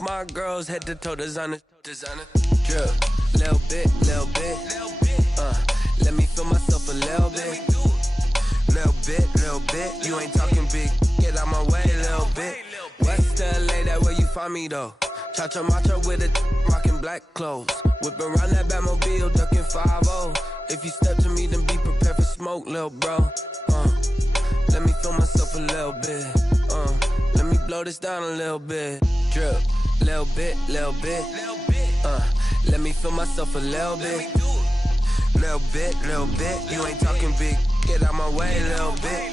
My girls head to toe designer. Drip, little bit. Let me feel myself a little bit. Little bit. You ain't talking big. Get out my way, little bit. West LA, that where you find me though. Cha-cha matcha with a rockin' black clothes. Whippin' around that Batmobile, duckin' 5-0. If you step to me, then be prepared for smoke, lil' bro. Let me feel myself a little bit. Let me blow this down a little bit. Drip, little bit. Let me feel myself a little bit. Little bit. You ain't talking big. Get out my way, little bit.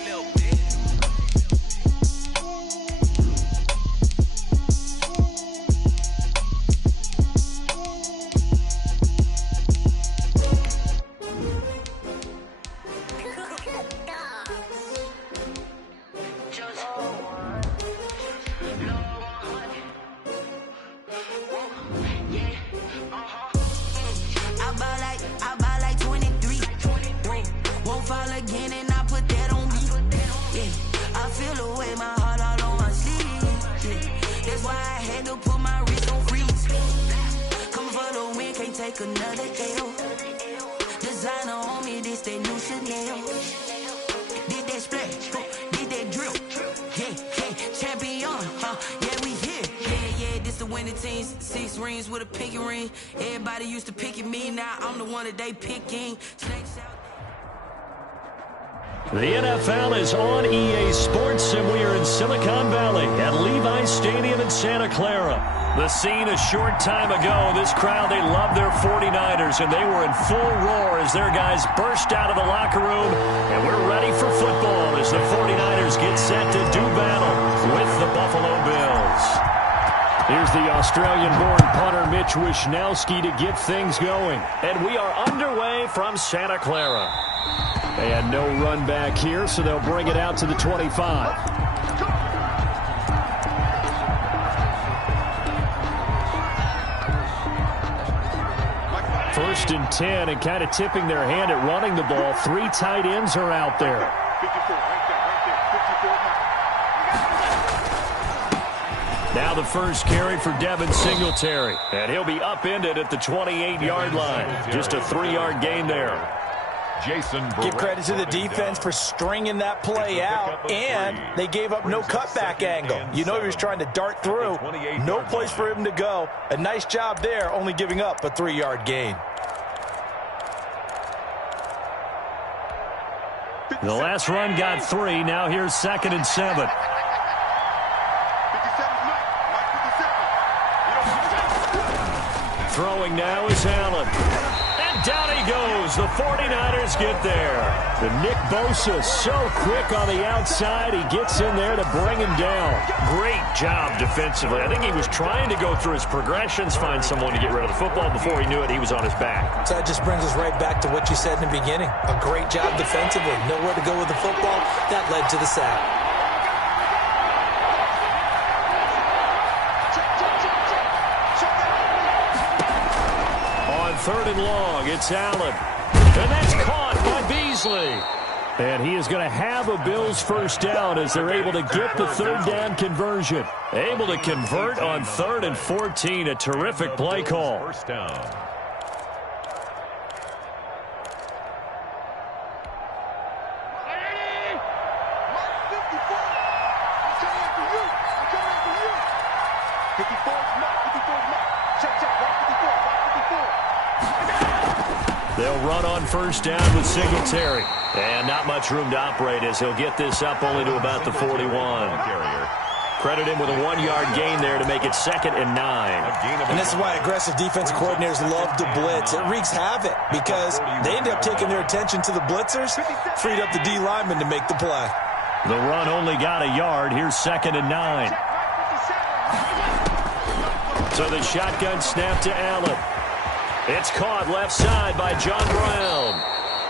Another L. Designer on me, this that new Chanel. Did that splash, did that drill. Yeah, champion, yeah, we here. Yeah, this the winning team. 6 rings with a pinky ring. Everybody used to pick at me, now I'm the one that they picking. Snakes out. The NFL is on EA Sports, and we are in Silicon Valley at Levi's Stadium in Santa Clara. The scene a short time ago, this crowd, they love their 49ers, and they were in full roar as their guys burst out of the locker room, and we're ready for football as the 49ers get set to do battle with the Buffalo Bills. Here's the Australian-born punter Mitch Wishnowsky to get things going, and we are underway from Santa Clara. And no run back here, so they'll bring it out to the 25. First and 10, and kind of tipping their hand at running the ball. 3 tight ends are out there. Now the first carry for Devin Singletary, and he'll be upended at the 28-yard line. Just a 3-yard gain there. Give credit to the defense for stringing that play out, and they gave up no cutback angle. You know he was trying to dart through. No place for him to go. A nice job there, only giving up a 3-yard gain. The last run got 3. Now here's 2nd and 7. Throwing now is Allen. And down he goes. The 49ers get there. The Nick Bosa so quick on the outside. He gets in there to bring him down. Great job defensively. I think he was trying to go through his progressions, find someone to get rid of the football. Before he knew it, he was on his back. So that just brings us right back to what you said in the beginning. A great job defensively. Nowhere to go with the football. That led to the sack. Third and long, it's Allen. And that's caught by Beasley. And he is going to have a Bills first down as they're able to get the third down conversion. Able to convert on 3rd and 14. A terrific play call. First down. They'll run on first down with Singletary. And not much room to operate as he'll get this up only to about the 41. Credit him with a 1-yard gain there to make it 2nd and 9. And this is why aggressive defensive coordinators love to blitz. It wreaks havoc because they end up taking their attention to the blitzers, freed up the D lineman to make the play. The run only got a yard. Here's 2nd and 9. So the shotgun snap to Allen. It's caught left side by John Brown.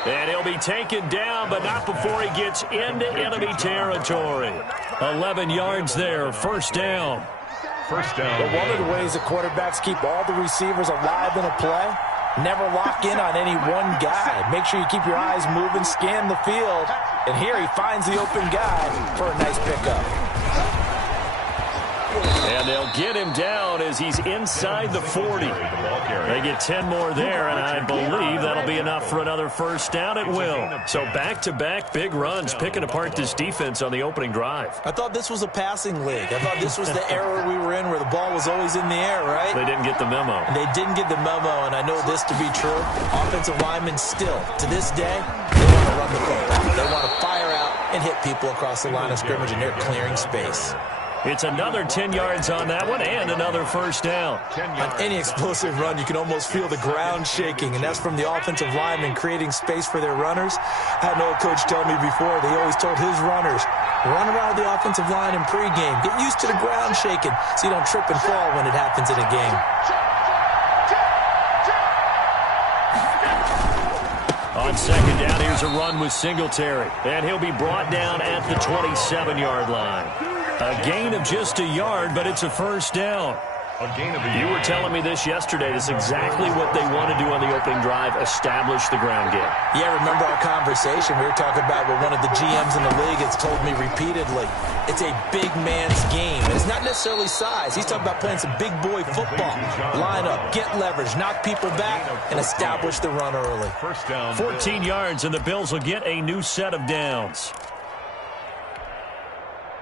And he'll be taken down, but not before he gets into enemy territory. 11 yards there, first down. First down. But one of the ways the quarterbacks keep all the receivers alive in a play, never lock in on any one guy. Make sure you keep your eyes moving, scan the field. And here he finds the open guy for a nice pickup. And And they'll get him down as he's inside the 40. They get 10 more there, and I believe that'll be enough for another first down. It will. So back-to-back big runs, picking apart this defense on the opening drive. I thought this was a passing league. I thought this was the era we were in where the ball was always in the air, right? They didn't get the memo. They didn't get the memo, and I know this to be true. Offensive linemen still, to this day, they want to run the football. They want to fire out and hit people across the line of scrimmage, and they're clearing space. It's another 10 yards on that one and another first down. On any explosive run, you can almost feel the ground shaking, and that's from the offensive linemen creating space for their runners. I had an old coach tell me before, they always told his runners, run around the offensive line in pregame. Get used to the ground shaking so you don't trip and fall when it happens in a game. On second down, here's a run with Singletary. And he'll be brought down at the 27-yard line. A gain of just a yard, but it's a first down. You were telling me this yesterday. This is exactly what they want to do on the opening drive, establish the ground game. Yeah, remember our conversation? We were talking about what one of the GMs in the league has told me repeatedly. It's a big man's game. And it's not necessarily size. He's talking about playing some big boy football. Line up, get leverage, knock people back, and establish the run early. 14 yards, and the Bills will get a new set of downs.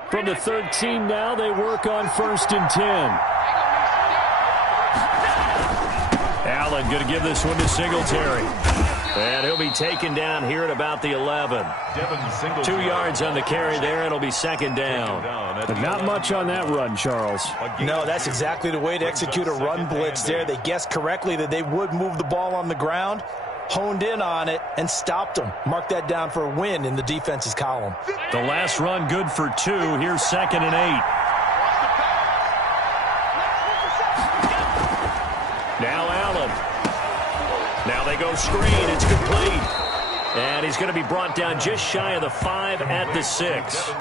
From the 13 now, they work on 1st and 10. Allen going to give this one to Singletary. And he'll be taken down here at about the 11. 2 yards on the carry there. It'll be second down. But not much on that run, Charles. No, that's exactly the way to execute a run blitz there. They guessed correctly that they would move the ball on the ground, honed in on it, and stopped them. Mark that down for a win in the defense's column. The last run good for 2. Here's 2nd and 8. Now Allen. Now they go screen. It's complete. And he's going to be brought down just shy of the 5 at the 6.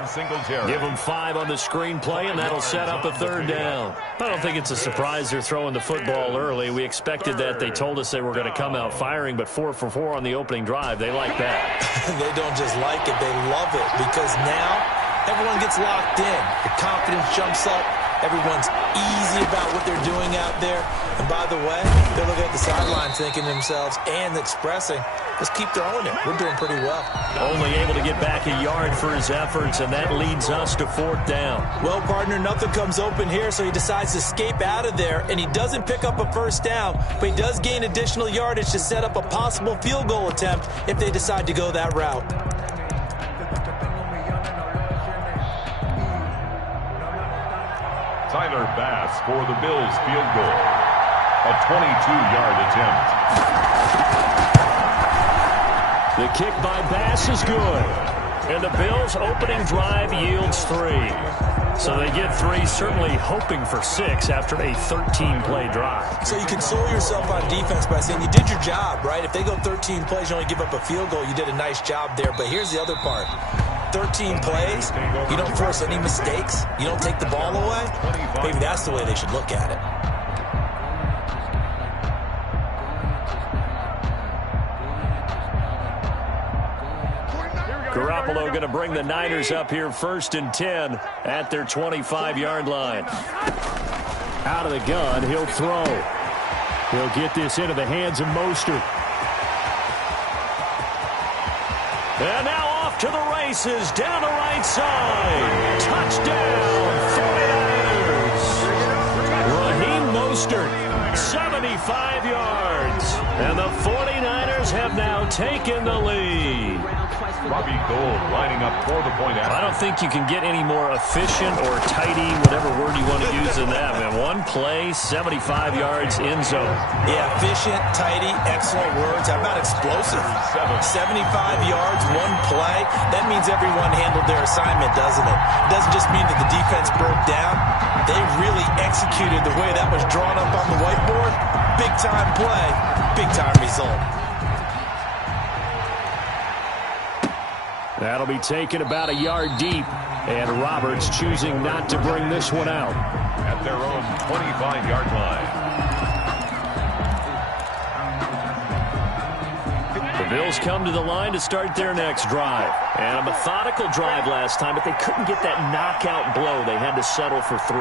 Give him 5 on the screen play, and that'll set up a 3rd down. I don't think it's a surprise they're throwing the football early. We expected that. They told us they were going to come out firing, but 4 for 4 on the opening drive. They like that. They don't just like it. They love it, because now everyone gets locked in. The confidence jumps up. Everyone's easy about what they're doing out there. And by the way, they're looking at the sidelines thinking to themselves and expressing, let's keep throwing it. We're doing pretty well. Only able to get back a yard for his efforts, and that leads us to 4th down. Well, partner, nothing comes open here, so he decides to escape out of there, and he doesn't pick up a first down, but he does gain additional yardage to set up a possible field goal attempt if they decide to go that route. Tyler Bass for the Bills field goal. A 22-yard attempt. The kick by Bass is good. And the Bills' opening drive yields 3. So they get 3, certainly hoping for 6 after a 13-play drive. So you console yourself on defense by saying you did your job, right? If they go 13 plays, you only give up a field goal, you did a nice job there. But here's the other part. 13 plays, you don't force any mistakes, you don't take the ball away. Maybe that's the way they should look at it. Garoppolo going to bring the Niners up here 1st and 10 at their 25-yard line. Out of the gun, he'll throw. He'll get this into the hands of Mostert. And now off to the races, down the right side. Touchdown, 49ers. Raheem Mostert, 75 yards. And the 49ers have now taken the lead. Robbie Gould lining up for the point after. I don't think you can get any more efficient or tidy, whatever word you want to use in that, man. One play, 75 yards in zone. Yeah, efficient, tidy, excellent words. How about explosive? 75 yards, one play. That means everyone handled their assignment, doesn't it? It doesn't just mean that the defense broke down. They really executed the way that was drawn up on the whiteboard. Big-time play, big-time result. That'll be taken about a yard deep, and Roberts choosing not to bring this one out. At their own 25-yard line. The Bills come to the line to start their next drive. And a methodical drive last time, but they couldn't get that knockout blow. They had to settle for 3.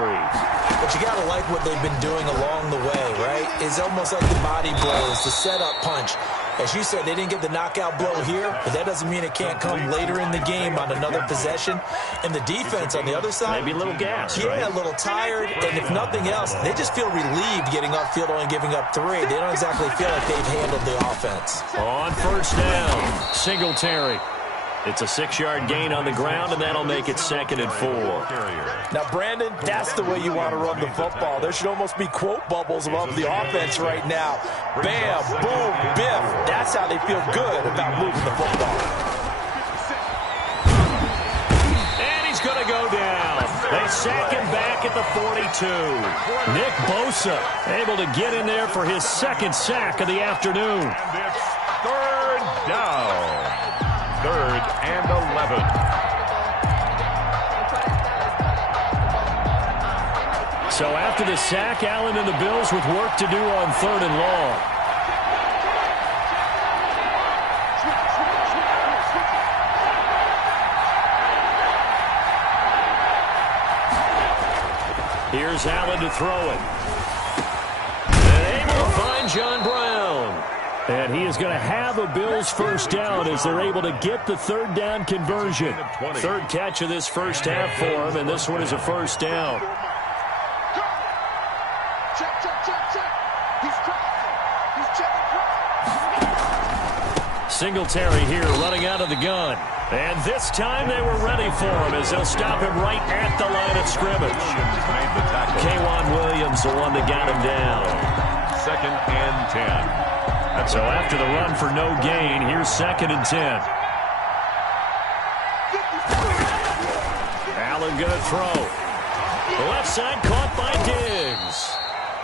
But you got to like what they've been doing along the way, right? It's almost like the body blows, the setup punch. As you said, they didn't get the knockout blow here, but that doesn't mean it can't come later in the game on another possession. And the defense on the other side, maybe a little gas, yeah, right? A little tired. And if nothing else, they just feel relieved getting off field only giving up 3. They don't exactly feel like they've handled the offense. On first down, Singletary. It's a 6-yard gain on the ground, and that'll make it 2nd and 4. Now, Brandon, that's the way you want to run the football. There should almost be quote bubbles above the offense right now. Bam, boom, biff. That's how they feel good about moving the football. And he's going to go down. They sack him back at the 42. Nick Bosa able to get in there for his 2nd sack of the afternoon. And it's 3rd down. 3rd and 11. So after the sack, Allen and the Bills with work to do on 3rd and long. Here's Allen to throw it. And able to find John Brown. And he is going to have a Bills first down as they're able to get the 3rd down conversion. 3rd catch of this first half for him, and this one is a first down. Singletary here running out of the gun. And this time they were ready for him as they'll stop him right at the line of scrimmage. K'Wan Williams, the one that got him down. 2nd and 10. So after the run for no gain, here's 2nd and 10. Allen going to throw. The left side caught by Diggs.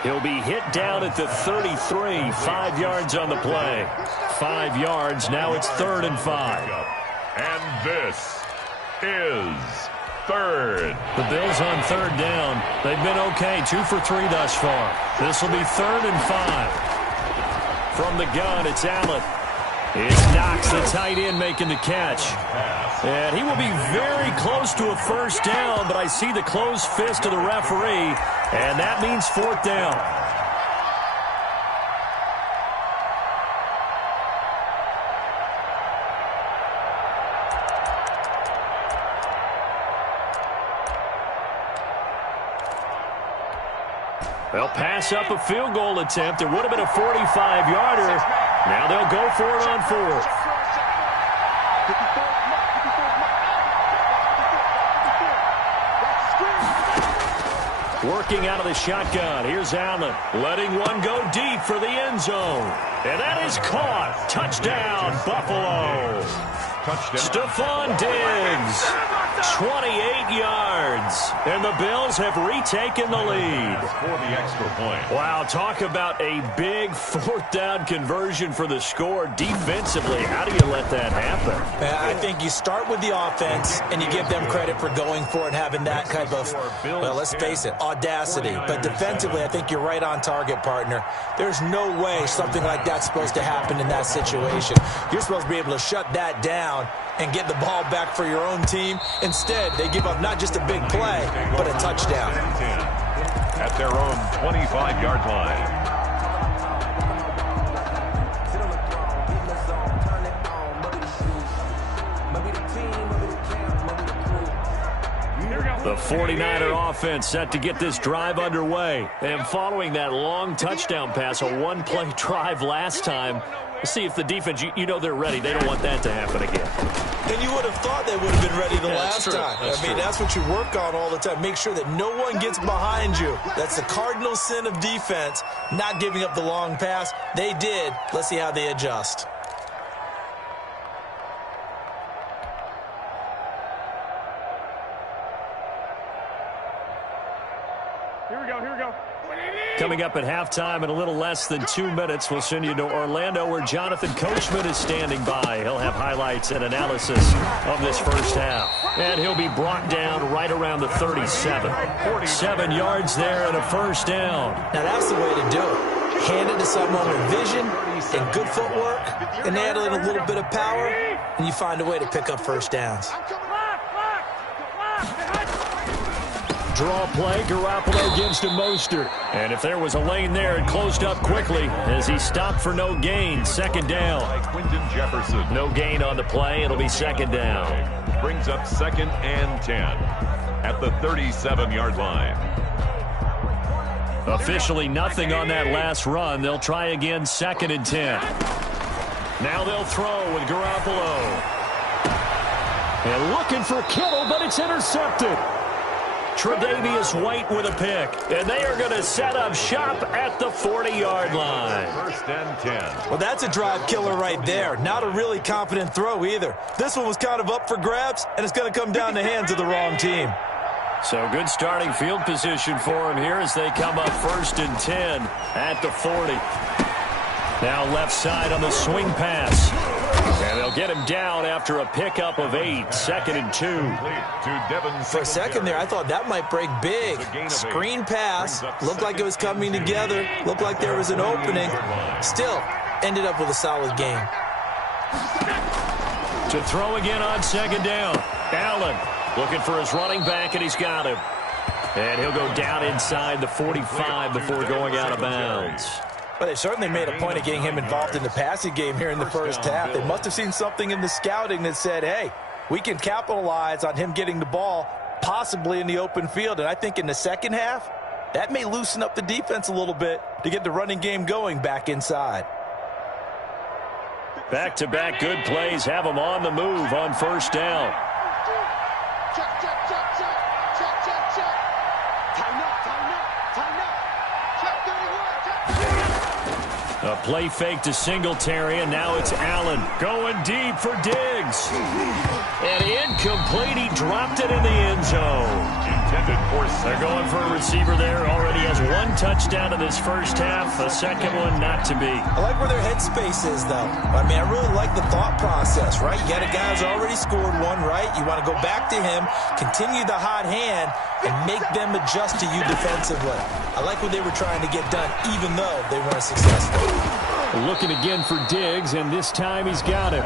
He'll be hit down at the 33, 5 yards on the play. 5 yards, now it's 3rd and 5. And this is 3rd. The Bills on 3rd down. They've been okay, 2 for 3 thus far. This will be 3rd and 5. From the gun, it's Allen. It's Knox, the tight end, making the catch. And he will be very close to a first down, but I see the closed fist of the referee, and that means 4th down. They'll pass up a field goal attempt. It would have been a 45-yarder. Now they'll go for it on 4th. Working out of the shotgun. Here's Allen. Letting one go deep for the end zone. And that is caught. Touchdown, Buffalo. Stephon Diggs. 28 yards. And the Bills have retaken the lead. For the extra point. Wow, talk about a big 4th down conversion for the score. Defensively, how do you let that happen? I think you start with the offense, and you give them credit for going for it and having that type of, well, let's face it, audacity. But defensively, I think you're right on target, partner. There's no way something like that's supposed to happen in that situation. You're supposed to be able to shut that down and get the ball back for your own team. Instead, they give up not just a big play, but a touchdown. At their own 25-yard line. The 49er offense set to get this drive underway. And following that long touchdown pass, a one-play drive last time, we'll see if the defense, you know they're ready. They don't want that to happen again. And you would have thought they would have been ready the last time. That's what you work on all the time. Make sure that no one gets behind you. That's the cardinal sin of defense, not giving up the long pass. They did. Let's see how they adjust. Here we go. Coming up at halftime in a little less than 2 minutes, we'll send you to Orlando where Jonathan Coachman is standing by. He'll have highlights and analysis of this first half. And he'll be brought down right around the 37. 7 yards there and a first down. Now that's the way to do it. hand it to someone with vision and good footwork, and add in a little bit of power, and you find a way to pick up first downs. Draw play, Garoppolo gives to Mostert. And if there was a lane there, it closed up quickly as he stopped for no gain. Second down. Jefferson. No gain on the play. It'll be second down. Brings up 2nd and 10 at the 37-yard line. Officially nothing on that last run. They'll try again 2nd and 10. Now they'll throw with Garoppolo. And looking for Kittle, but it's intercepted. Tre'Davious White with a pick. And they are going to set up shop at the 40-yard line. 1st and 10. Well, that's a drive killer right there. Not a really confident throw either. This one was kind of up for grabs, and it's going to come down the hands of the wrong team. So good starting field position for him here as they come up 1st and 10 at the 40. Now left side on the swing pass. And they'll get him down after a pickup of 8. 2nd and 2. For a second there, I thought that might break big. Screen pass. Looked like it was coming together. Looked like there was an opening. Still, ended up with a solid game. To throw again on 2nd down. Allen looking for his running back, and he's got him. And he'll go down inside the 45 before going out of bounds. But they certainly made a point of getting him involved in the passing game here in the first half. They must have seen something in the scouting that said, hey, we can capitalize on him getting the ball possibly in the open field. And I think in the second half, that may loosen up the defense a little bit to get the running game going back inside. Back-to-back good plays have them on the move on 1st down. A play fake to Singletary, and now it's Allen going deep for Diggs. And incomplete. He dropped it in the end zone. They're going for a receiver there. Already has 1 touchdown in this first half. A second one not to be. I like where their headspace is, though. I mean, I really like the thought process, right? You got a guy who's already scored 1, right? You want to go back to him, continue the hot hand, and make them adjust to you defensively. I like what they were trying to get done, even though they weren't successful. Looking again for Diggs, and this time he's got him.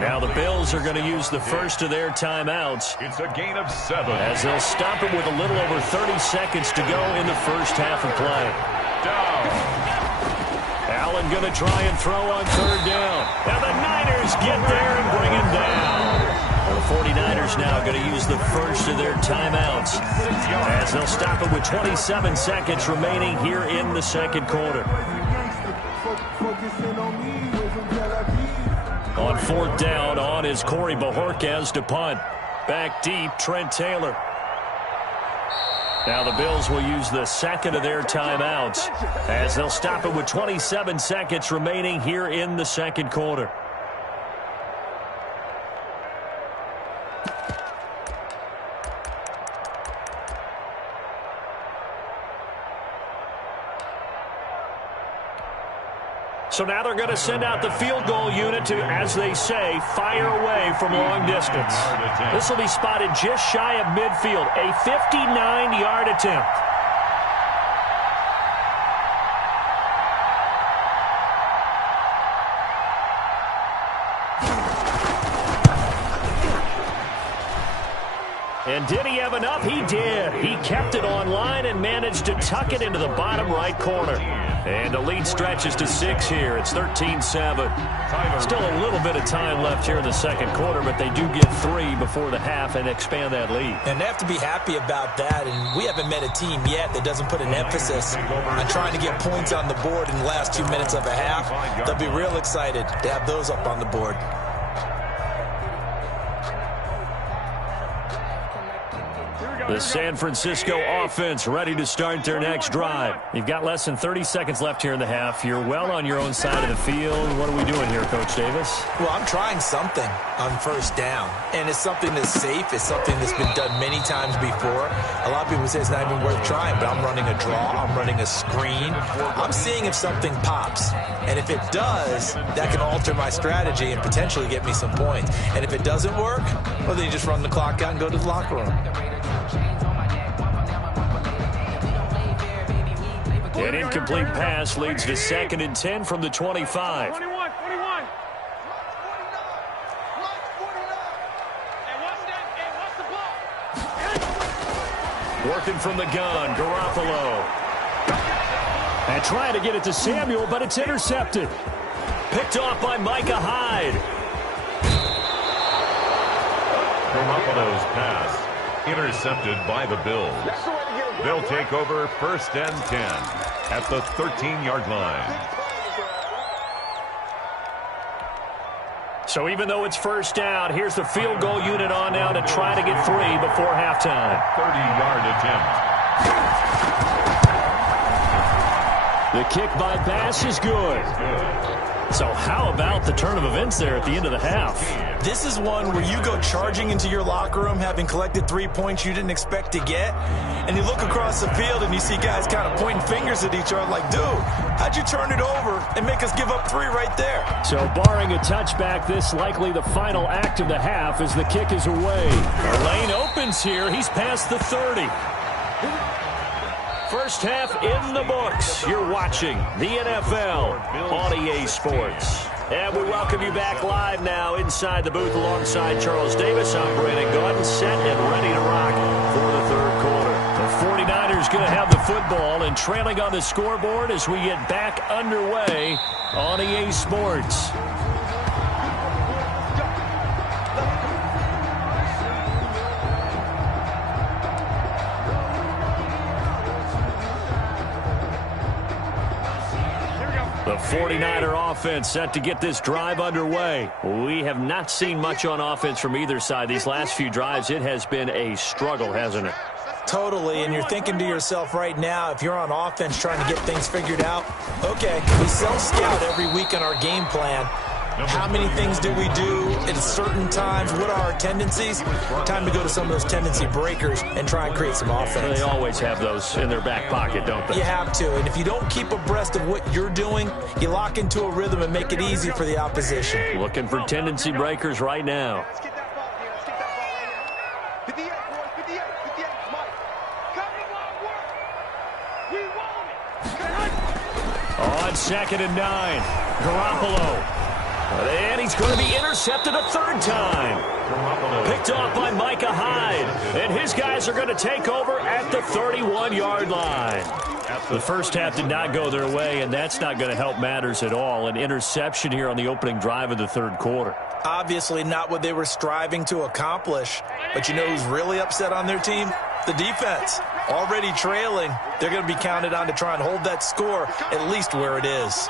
Now the Bills are going to use the first of their timeouts. It's a gain of 7. As they'll stop it with a little over 30 seconds to go in the first half of play. Down. Allen going to try and throw on 3rd down. And the Niners get there and bring him down. The 49ers now going to use the first of their timeouts as they'll stop it with 27 seconds remaining here in the second quarter. On 4th down, on is Corey Bojorquez to punt. Back deep, Trent Taylor. Now the Bills will use the second of their timeouts as they'll stop it with 27 seconds remaining here in the second quarter. So now they're going to send out the field goal unit to, as they say, fire away from long distance. This will be spotted just shy of midfield, a 59-yard attempt. And did he have enough? He did. He kept it on line and managed to tuck it into the bottom right corner. And the lead stretches to 6 here. It's 13-7. Still a little bit of time left here in the second quarter, but they do get 3 before the half and expand that lead. And they have to be happy about that. And we haven't met a team yet that doesn't put an emphasis on trying to get points on the board in the last 2 minutes of a half. They'll be real excited to have those up on the board. The San Francisco offense ready to start their next drive. You've got less than 30 seconds left here in the half. You're well on your own side of the field. What are we doing here, Coach Davis? Well, I'm trying something on 1st down. And it's something that's safe. It's something that's been done many times before. A lot of people say it's not even worth trying, but I'm running a draw. I'm running a screen. I'm seeing if something pops. And if it does, that can alter my strategy and potentially get me some points. And if it doesn't work, well, then you just run the clock out and go to the locker room. An incomplete pass leads to 2nd and 10 from the 25. Working from the gun, Garoppolo. And trying to get it to Samuel, but it's intercepted. Picked off by Micah Hyde. Garoppolo's pass intercepted by the Bills. They'll take over 1st and 10 at the 13-yard line. So even though it's 1st down, here's the field goal unit on now to try to get 3 before halftime. 30-yard attempt. The kick by Bass is good. So how about the turn of events there at the end of the half? This is one where you go charging into your locker room having collected 3 points you didn't expect to get, and you look across the field and you see guys kind of pointing fingers at each other like, dude, how'd you turn it over and make us give up 3 right there? So barring a touchback, this likely the final act of the half as the kick is away. The lane opens here. He's past the 30. First half in the books. You're watching the NFL on EA Sports. And we welcome you back live now inside the booth alongside Charles Davis. I'm Brandon Gaudin, set and ready to rock for the 3rd quarter. The 49ers going to have the football and trailing on the scoreboard as we get back underway on EA Sports. The 49er offense set to get this drive underway. We have not seen much on offense from either side. These last few drives, it has been a struggle, hasn't it? Totally, and you're thinking to yourself right now, if you're on offense trying to get things figured out, okay, we self-scout every week on our game plan. How many things do we do at certain times? What are our tendencies? Time to go to some of those tendency breakers and try and create some offense. They always have those in their back pocket, don't they? You have to, and if you don't keep abreast of what you're doing, you lock into a rhythm and make it easy for the opposition. Looking for tendency breakers right now. On 2nd and 9, Garoppolo. And he's going to be intercepted a 3rd time. Picked off by Micah Hyde. And his guys are going to take over at the 31-yard line. The first half did not go their way, and that's not going to help matters at all. An interception here on the opening drive of the 3rd quarter. Obviously not what they were striving to accomplish. But you know who's really upset on their team? The defense. Already trailing. They're going to be counted on to try and hold that score at least where it is.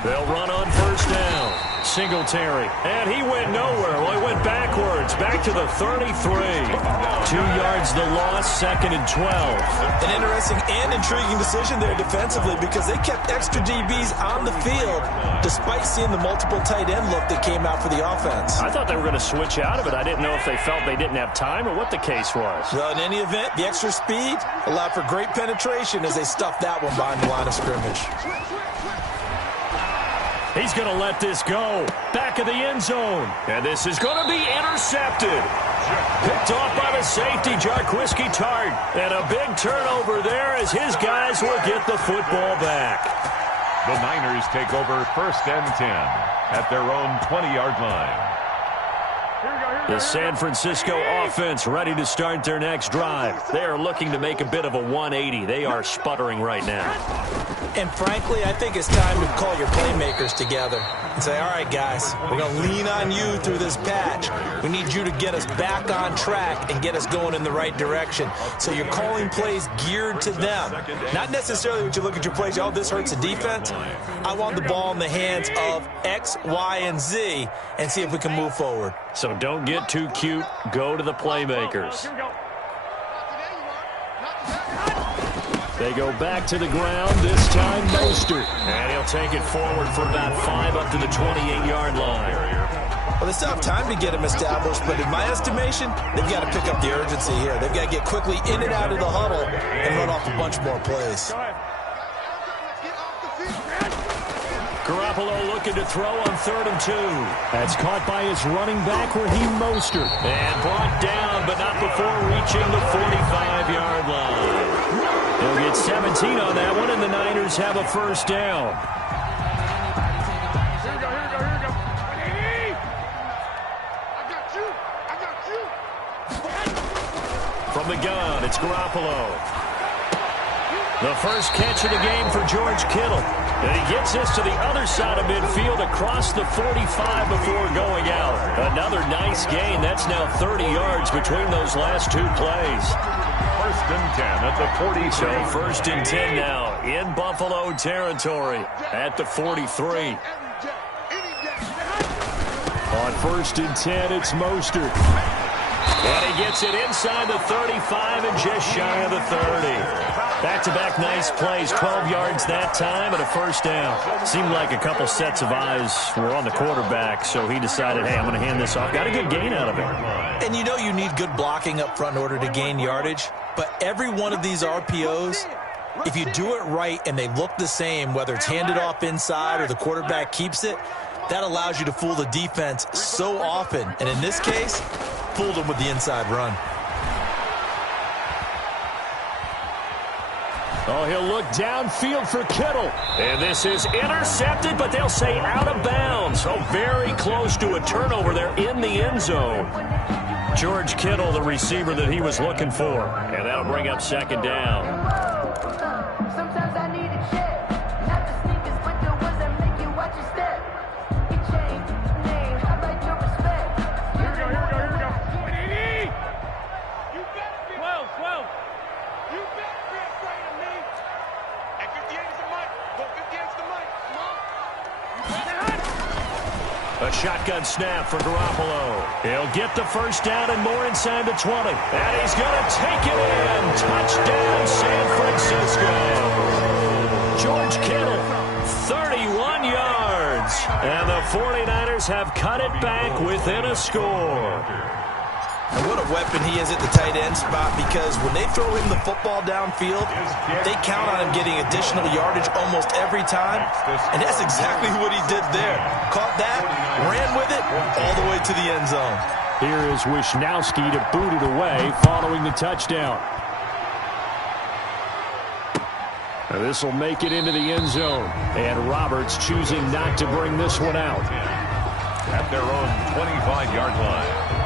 They'll run on 1st down. Singletary. And he went nowhere. Well, he went backwards. Back to the 33. 2 yards the loss, 2nd and 12. An interesting and intriguing decision there defensively because they kept extra DBs on the field despite seeing the multiple tight end look that came out for the offense. I thought they were going to switch out of it. I didn't know if they felt they didn't have time or what the case was. Well, in any event, the extra speed allowed for great penetration as they stuffed that one behind the line of scrimmage. He's going to let this go. Back of the end zone. And this is going to be intercepted. Picked off by the safety, Jarquiski Tart. And a big turnover there as his guys will get the football back. The Niners take over 1st and 10 at their own 20-yard line. The San Francisco offense ready to start their next drive. They are looking to make a bit of a 180. They are sputtering right now. And frankly, I think it's time to call your playmakers together and say, all right, guys, we're going to lean on you through this patch. We need you to get us back on track and get us going in the right direction. So you're calling plays geared to them. Not necessarily when you look at your plays, oh, this hurts the defense. I want the ball in the hands of X, Y, and Z and see if we can move forward. So don't get too cute. Go to the playmakers. They go back to the ground, this time Mostert. And he'll take it forward for about 5 up to the 28-yard line. Well, they still have time to get him established, but in my estimation, they've got to pick up the urgency here. They've got to get quickly in and out of the huddle and run off a bunch more plays. Garoppolo looking to throw on 3rd and 2. That's caught by his running back, Raheem Mostert. And brought down, but not before reaching the 45-yard line. He'll get 17 on that one, and the Niners have a first down. From the gun, it's Garoppolo. The first catch of the game for George Kittle. And he gets this to the other side of midfield across the 45 before going out. Another nice gain. That's now 30 yards between those last 2 plays. 1st and 10 at the 43. So 1st and 10 now in Buffalo territory at the 43. On 1st and 10, it's Mostert. And he gets it inside the 35 and just shy of the 30. Back-to-back nice plays, 12 yards that time and a first down. Seemed like a couple sets of eyes were on the quarterback, so he decided, hey, I'm going to hand this off. Got a good gain out of it. And you know you need good blocking up front in order to gain yardage, but every one of these RPOs, if you do it right and they look the same, whether it's handed off inside or the quarterback keeps it, that allows you to fool the defense so often. And in this case, fooled them with the inside run. Oh, he'll look downfield for Kittle. And this is intercepted, but they'll say out of bounds. So very close to a turnover there in the end zone. George Kittle, the receiver that he was looking for. And that'll bring up 2nd down. Sometimes I need a check. Not the sneakers, but the ones that make you watch your step. You change your name, I like your respect. Here we go. You better be 12. You better be afraid of me. At 58 is the mic. Go 58 is the mic. Come on. A shotgun snap for Garoppolo. He'll get the first down and more inside the 20. And he's going to take it in. Touchdown, San Francisco. George Kittle, 31 yards. And the 49ers have cut it back within a score. And what a weapon he is at the tight end spot, because when they throw him the football downfield, they count on him getting additional yardage almost every time. And that's exactly what he did there. Caught that, ran with it, all the way to the end zone. Here is Wisnowski to boot it away following the touchdown. This will make it into the end zone. And Roberts choosing not to bring this one out. At their own 25-yard line.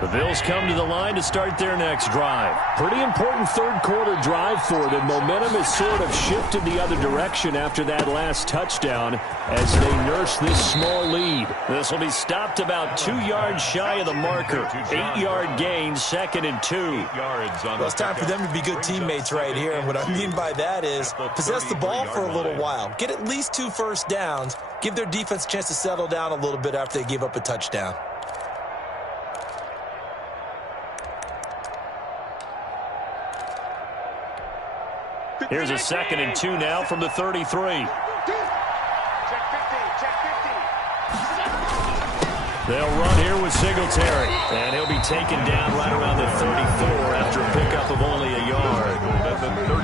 The Bills come to the line to start their next drive. Pretty important 3rd quarter drive for them. Momentum has sort of shifted the other direction after that last touchdown as they nurse this small lead. This will be stopped about 2 yards shy of the marker. 8-yard gain, 2nd and 2. Well, it's time for them to be good teammates right here. And what I mean by that is possess the ball for a little while. Get at least 2 first downs. Give their defense a chance to settle down a little bit after they give up a touchdown. Here's a 2nd and 2 now from the 33. They'll run here with Singletary. And he'll be taken down right around the 34 after a pickup of only a yard.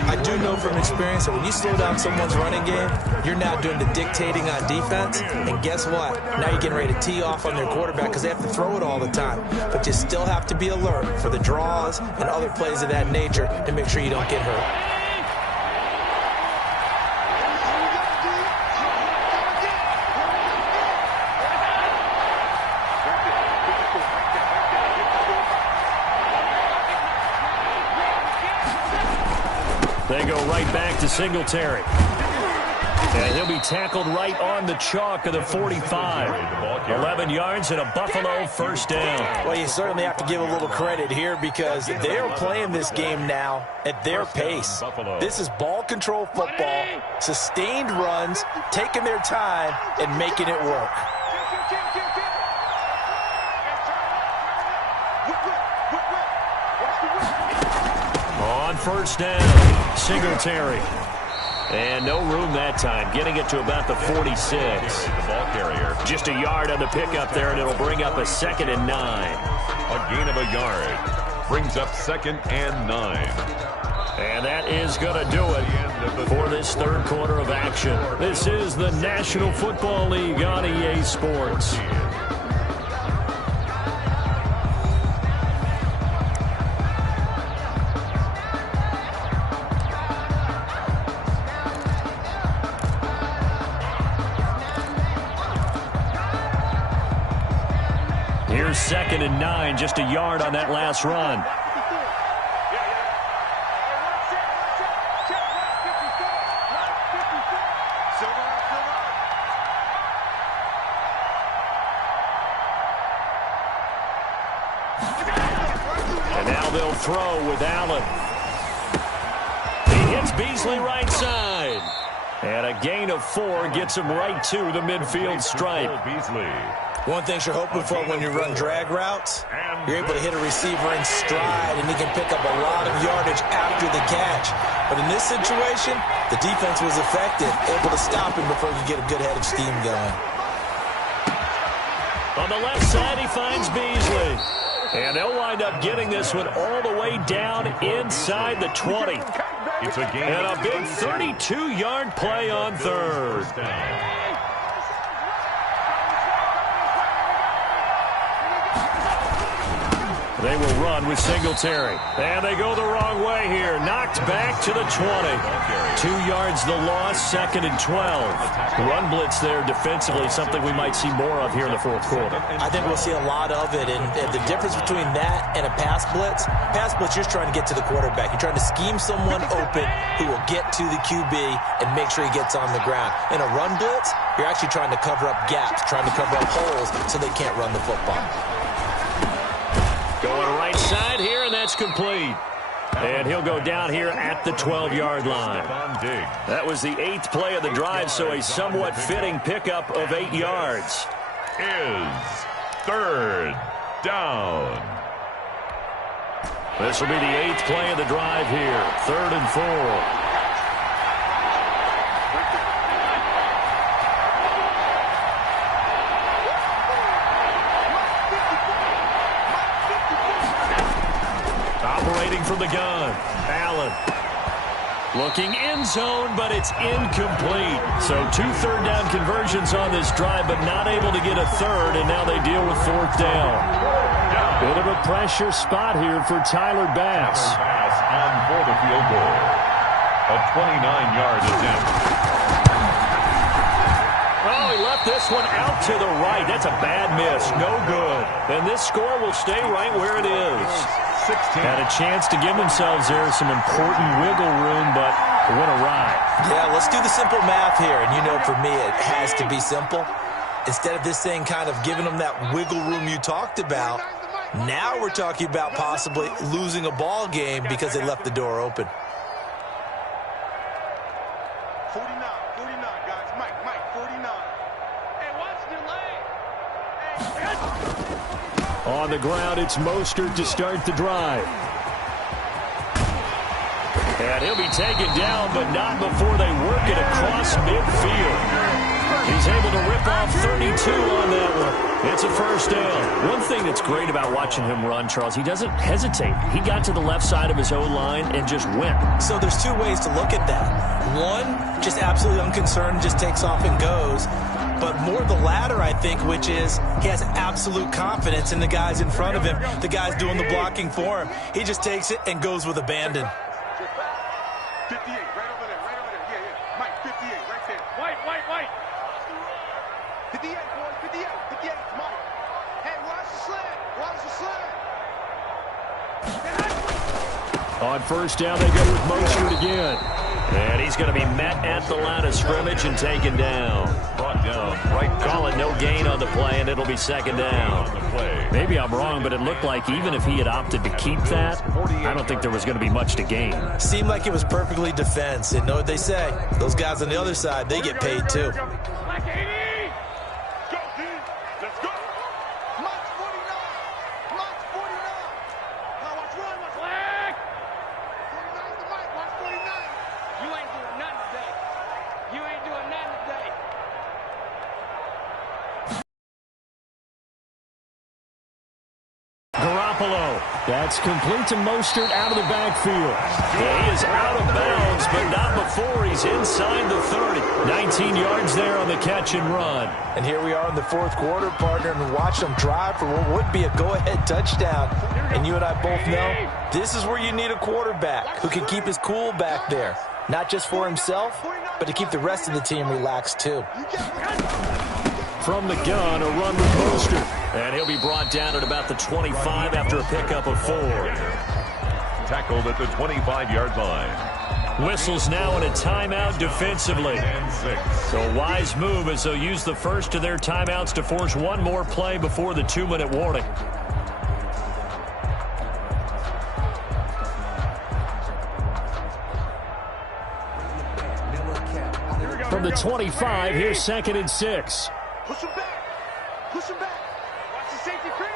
I do know from experience that when you slow down someone's running game, you're now doing the dictating on defense. And guess what? Now you're getting ready to tee off on their quarterback because they have to throw it all the time. But you still have to be alert for the draws and other plays of that nature to make sure you don't get hurt. They go right back to Singletary. And he'll be tackled right on the chalk of the 45. 11 yards and a Buffalo first down. Well, you certainly have to give a little credit here because they're playing this game now at their pace. This is ball control football, sustained runs, taking their time, and making it work. On first down, Singletary. And no room that time, getting it to about the 46. The ball carrier. Just a yard on the pickup there, and it'll bring up a 2nd and 9. A gain of a yard brings up 2nd and 9. And that is going to do it for this third quarter of action. This is the National Football League on EA Sports. Here's 2nd and 9, just a yard on that last run. And now they'll throw with Allen. He hits Beasley right side. And a gain of 4 gets him right to the midfield stripe. Beasley. One thing you're hoping for when you run drag routes, you're able to hit a receiver in stride, and he can pick up a lot of yardage after the catch. But in this situation, the defense was effective, able to stop him before he could get a good head of steam going. On the left side, he finds Beasley. And they'll wind up getting this one all the way down inside the 20. It's a gain. And a big 32-yard play on third. First down. They will run with Singletary. And they go the wrong way here. Knocked back to the 20. 2 yards the loss, 2nd and 12. Run blitz there defensively, something we might see more of here in the fourth quarter. I think we'll see a lot of it. And the difference between that and a pass blitz, you're just trying to get to the quarterback. You're trying to scheme someone open who will get to the QB and make sure he gets on the ground. In a run blitz, you're actually trying to cover up gaps, trying to cover up holes so they can't run the football. Going right side here, and that's complete. And he'll go down here at the 12-yard line. That was the 8th play of the drive, so a somewhat fitting pickup of 8 yards. Is third down. This will be the 8th play of the drive here. 3rd and 4. From the gun, Allen looking end zone, but it's incomplete. So 2 third-down conversions on this drive, but not able to get a third, and now they deal with 4th down. Bit of a pressure spot here for Tyler Bass. Bass on for the field goal. A 29-yard attempt. Oh, he left this one out to the right. That's a bad miss. No good. And this score will stay right where it is. 16. Had a chance to give themselves there some important wiggle room, but it went awry. Yeah, let's do the simple math here. And you know, for me, it has to be simple. Instead of this thing kind of giving them that wiggle room you talked about, now we're talking about possibly losing a ball game because they left the door open. 49, guys. Mike, 49. Hey, watch the delay. On the ground, it's Mostert to start the drive. And he'll be taken down, but not before they work it across midfield. He's able to rip off 32 on that one. It's a first down. One thing that's great about watching him run, Charles, he doesn't hesitate. He got to the left side of his own line and just went. So there's 2 ways to look at that. One, just absolutely unconcerned, just takes off and goes. But more the latter, I think, which is he has absolute confidence in the guys in front of him, the guys doing the blocking for him. He just takes it and goes with abandon. 58, right over there. Yeah. Mike, 58, right there. White. 58, boy, 58, Mike. Hey, watch the sled. On first down, they go with Mostert again. And he's going to be met at the line of scrimmage and taken down. Brought down right. Call it no gain on the play, and it'll be second down. Maybe I'm wrong, but it looked like even if he had opted to keep that, I don't think there was going to be much to gain. Seemed like it was perfectly defense. And know what they say? Those guys on the other side, they get paid too. Garoppolo. That's complete to Mostert out of the backfield. He is out of bounds, but not before he's inside the 30. 19 yards there on the catch and run. And here we are in the fourth quarter, partner, and watch them drive for what would be a go-ahead touchdown. And you and I both know this is where you need a quarterback who can keep his cool back there. Not just for himself, but to keep the rest of the team relaxed too. From the gun, a run with Mostert. And he'll be brought down at about the 25 after a pickup of 4. Tackled at the 25-yard line. Whistles now in a timeout defensively. So a wise move as they'll use the first of their timeouts to force one more play before the 2-minute warning. From the 25, here's 2nd and 6. Push him back. Push him back. Watch the safety creep.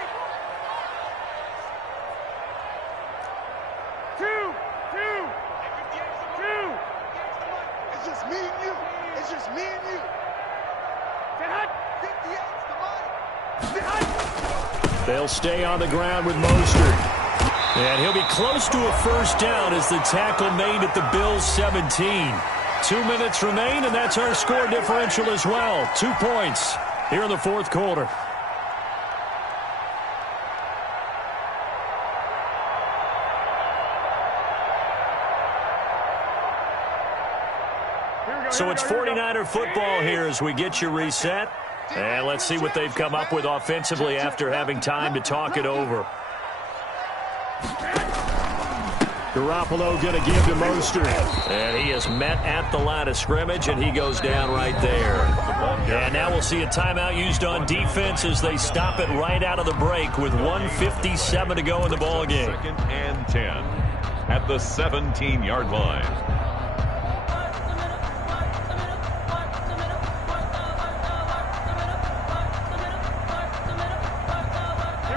2. It's just me and you. It's just me and you. 58's the money. They'll stay on the ground with Mostert. And he'll be close to a first down as the tackle made at the Bills' 17. 2 minutes remain, and that's our score differential as well. 2 points here in the fourth quarter. So it's 49er football here as we get you reset. And let's see what they've come up with offensively after having time to talk it over. Garoppolo going to give to Mostert. And he is met at the line of scrimmage, and he goes down right there. And now we'll see a timeout used on defense as they stop it right out of the break with 1:57 to go in the ballgame. 2nd and 10 at the 17-yard line.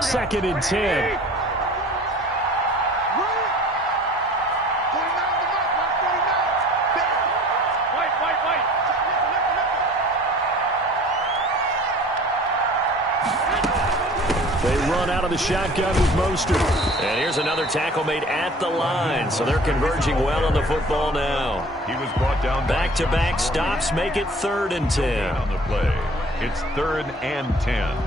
Second and 10. They run out of the shotgun with Mostert. And here's another tackle made at the line. So they're converging well on the football now. He was brought down. Back-to-back stops make it 3rd and 10. On the play. It's 3rd and 10.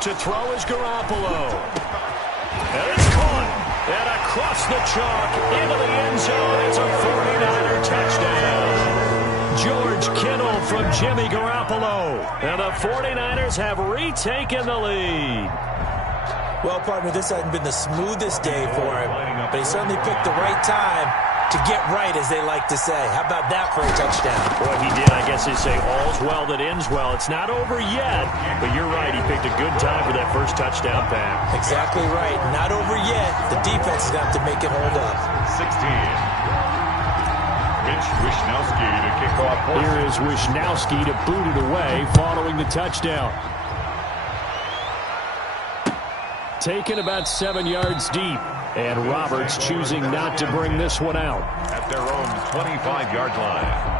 To throw is Garoppolo. And it's caught. And across the chalk into the end zone. It's a 49er touchdown. George Kittle from Jimmy Garoppolo. And the 49ers have retaken the lead. Well, partner, this hasn't been the smoothest day for him, but he certainly picked the right time to get right, as they like to say. How about that for a touchdown? Boy, he did. I guess they say all's well that ends well. It's not over yet, but you're right. He picked a good time for that first touchdown pass. Exactly right. Not over yet. The defense is going to have to make it hold up. 16. Mitch Wishnowsky to kick off. Here is Wishnowsky to boot it away following the touchdown. Taken about 7 yards deep. And Roberts choosing not to bring this one out. At their own 25-yard line.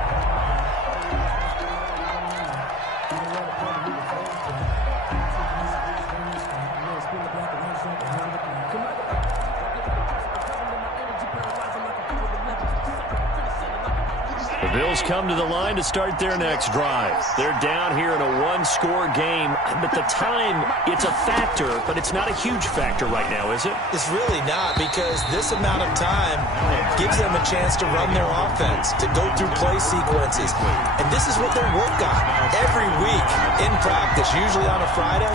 The Bills come to the line to start their next drive. They're down here in a one-score game. But the time, it's a factor, but it's not a huge factor right now, is it? It's really not, because this amount of time gives them a chance to run their offense, to go through play sequences. And this is what they work on every week in practice, usually on a Friday.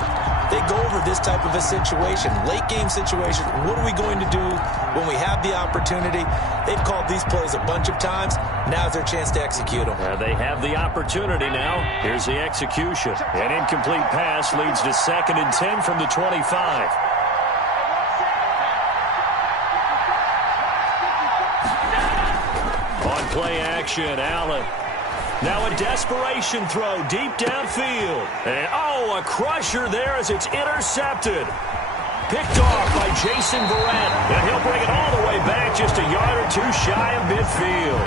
They go over this type of a situation, late game situation. What are we going to do when we have the opportunity? They've called these plays a bunch of times. Now's their chance to execute them. They have the opportunity now. Here's the execution. An incomplete pass leads to 2nd and 10 from the 25. play action. Allen. Now a desperation throw deep downfield. And, a crusher there as it's intercepted. Picked off by Jason Verrett. And he'll bring it all the way back just a yard or two shy of midfield.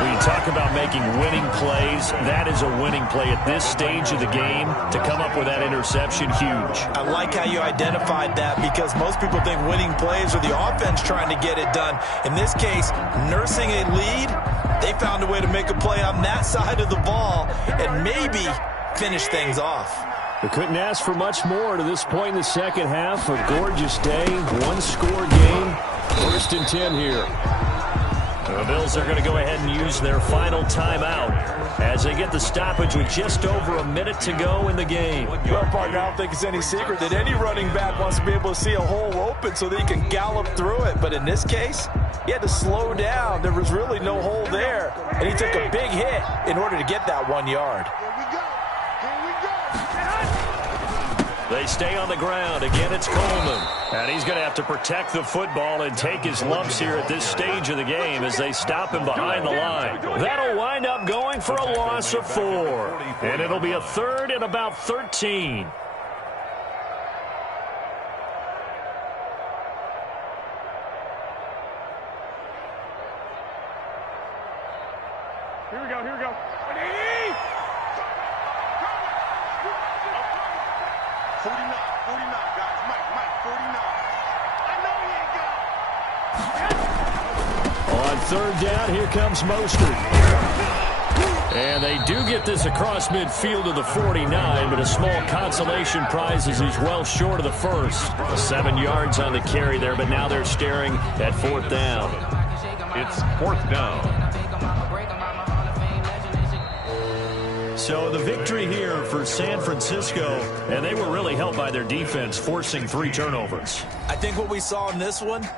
When you talk about making winning plays, that is a winning play at this stage of the game. To come up with that interception, huge. I like how you identified that because most people think winning plays are the offense trying to get it done. In this case, nursing a lead, they found a way to make a play on that side of the ball and maybe finish things off. We couldn't ask for much more to this point in the second half. A gorgeous day, one-score game. 1st and 10 here. The Bills are going to go ahead and use their final timeout as they get the stoppage with just over a minute to go in the game. Well, partner, I don't think it's any secret that any running back wants to be able to see a hole open so that he can gallop through it. But in this case, he had to slow down. There was really no hole there, and he took a big hit in order to get that 1 yard. They stay on the ground. Again, it's Coleman. And he's going to have to protect the football and take his lumps here at this stage of the game as they stop him behind the line. That'll wind up going for a loss of 4. And it'll be a 3rd and about 13. Here we go, here we go. 49, guys. Mike, 49. I know he ain't got it. On 3rd down, here comes Mostert. And they do get this across midfield to the 49, but a small consolation prize as he's well short of the first. 7 yards on the carry there, but now they're staring at 4th down. It's 4th down. So the victory here for San Francisco, and they were really helped by their defense, forcing 3 turnovers. I think what we saw in this one,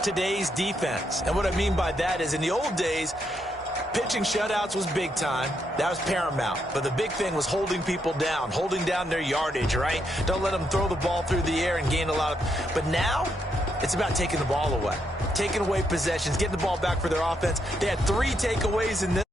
today's defense. And what I mean by that is in the old days, pitching shutouts was big time. That was paramount. But the big thing was holding people down, holding down their yardage, right? Don't let them throw the ball through the air and gain a lot of... But now, it's about taking the ball away. Taking away possessions, getting the ball back for their offense. They had 3 takeaways in this.